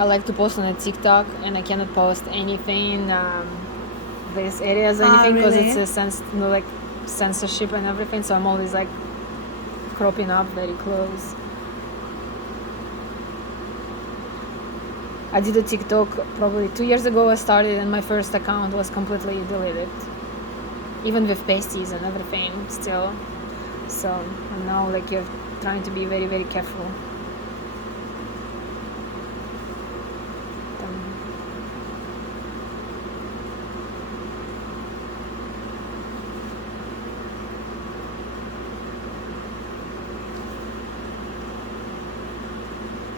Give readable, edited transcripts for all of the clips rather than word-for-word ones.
I like to post on a TikTok, and I cannot post anything this areas or anything because really? it's like censorship and everything. So I'm always like cropping up very close. I did a TikTok probably 2 years ago. I started, and my first account was completely deleted, even with pasties and everything still. So now like you're trying to be very, very careful.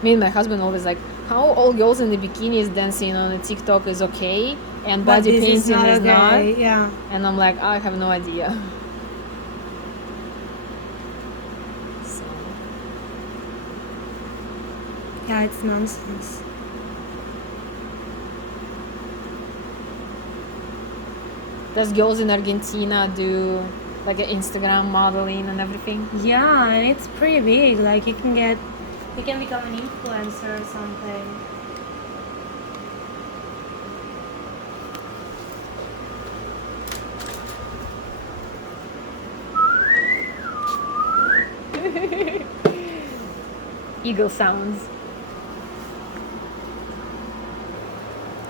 Me and my husband always like, how all girls in the bikinis dancing on a TikTok is okay and But body this painting is not is okay. not. Yeah. And I'm like, I have no idea. So. Yeah, it's nonsense. There's girls in Argentina do like an Instagram modeling and everything. Yeah, and it's pretty big. Like you can become an influencer or something. Eagle sounds.